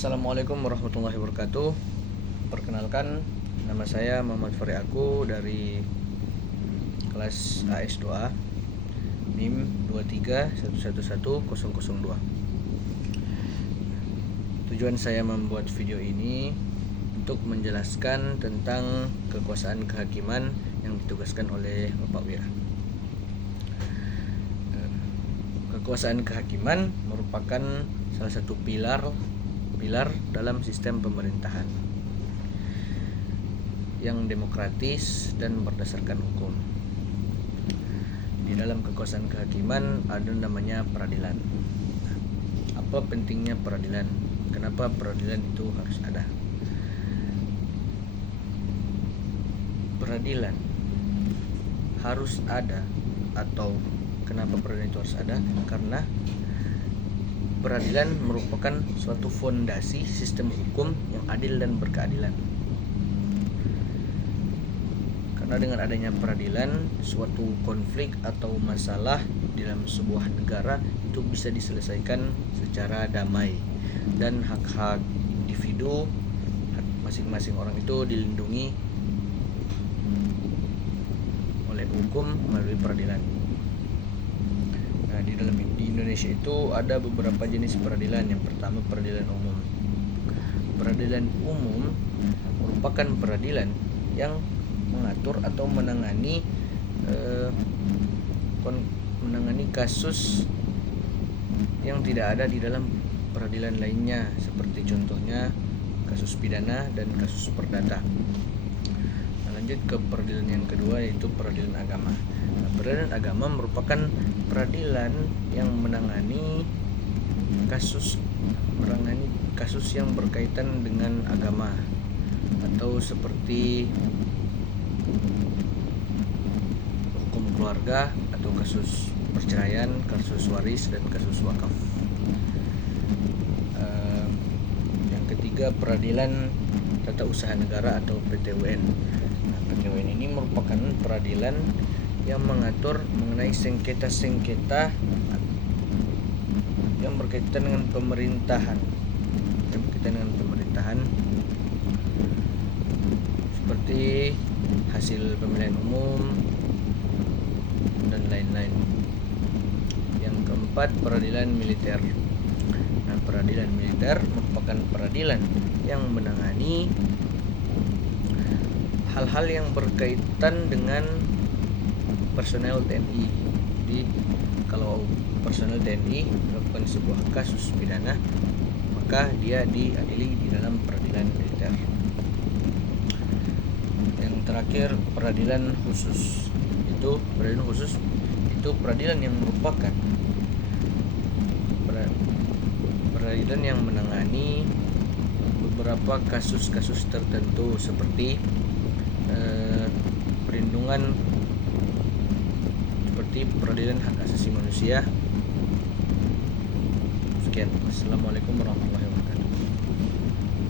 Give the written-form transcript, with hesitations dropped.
Assalamualaikum warahmatullahi wabarakatuh. Perkenalkan, nama saya Muhammad Fari Aku dari kelas AS2A NIM 231111002. Tujuan saya membuat video ini untuk menjelaskan tentang kekuasaan kehakiman yang ditugaskan oleh Bapak Wira. Kekuasaan kehakiman merupakan salah satu pilar dalam sistem pemerintahan yang demokratis dan berdasarkan hukum. Di dalam kekuasaan kehakiman ada namanya peradilan. Apa pentingnya peradilan? Kenapa peradilan itu harus ada? Peradilan harus ada, atau kenapa peradilan itu harus ada? Karena peradilan merupakan suatu fondasi sistem hukum yang adil dan berkeadilan. Karena dengan adanya peradilan, suatu konflik atau masalah di dalam sebuah negara itu bisa diselesaikan secara damai, dan hak-hak individu, hak masing-masing orang itu dilindungi oleh hukum melalui peradilan. Di Indonesia itu ada beberapa jenis peradilan. Yang pertama, peradilan umum. Peradilan umum merupakan peradilan yang mengatur atau menangani kasus yang tidak ada di dalam peradilan lainnya, seperti contohnya kasus pidana dan kasus perdata. Lanjut ke peradilan yang kedua, yaitu peradilan agama. Peradilan agama merupakan peradilan yang menangani kasus yang berkaitan dengan agama, atau seperti hukum keluarga atau kasus perceraian, kasus waris, dan kasus wakaf. Yang ketiga, peradilan tata usaha negara atau PTUN. PTUN ini merupakan peradilan yang mengatur mengenai sengketa-sengketa yang berkaitan dengan pemerintahan, seperti hasil pemilihan umum dan lain-lain. Yang keempat, peradilan militer. Peradilan militer merupakan peradilan yang menangani hal-hal yang berkaitan dengan personel TNI. Jadi kalau personel TNI melakukan sebuah kasus pidana, maka dia diadili di dalam peradilan militer. Yang terakhir, peradilan khusus. Peradilan khusus itu peradilan yang merupakan peradilan yang menangani beberapa kasus-kasus tertentu, seperti perlindungan, seperti peradilan hak asasi manusia. Sekian. Assalamualaikum warahmatullahi wabarakatuh.